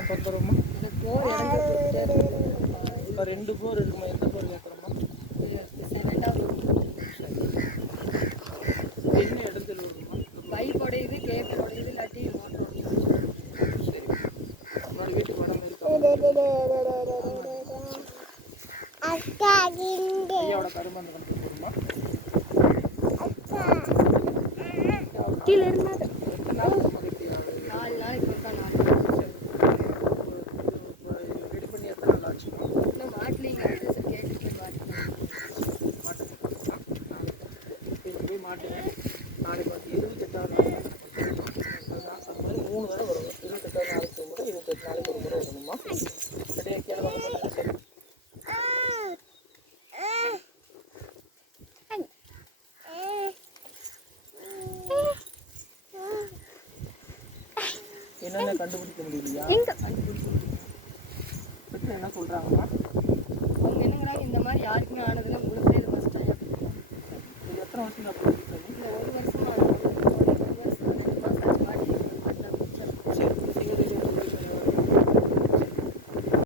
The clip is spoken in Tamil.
இருக்குது. இப்போ ரெண்டு போர் இருக்குமா? எந்த போர் கேட்குறோமா செகண்டாக என்ன இடத்துல வருமா பைப் உடையுது கேபிள் உடையுது இல்லாட்டி மோட்டர் சரி. உன்னோட வீட்டுக்கு ஐயாவோட கணக்கு போடுமா கீழே இருந்தாது மாட்டுவேன் நாளைக்கு வந்து இருபத்தெட்டாவது நாள் அது மாதிரி மூணு தடவை வரும் இருபத்தெட்டாவது நாளைக்கு ஒரு முறை இருபத்தெட்டு நாளைக்கு ஒரு முறை வரணுமா அப்படியே கீழே வந்து பாருங்க, சரி என்னென்ன கண்டுபிடிக்க முடியலையா என்ன சொல்கிறாங்கம்மா அவங்க இந்த மாதிரி உங்களுக்கு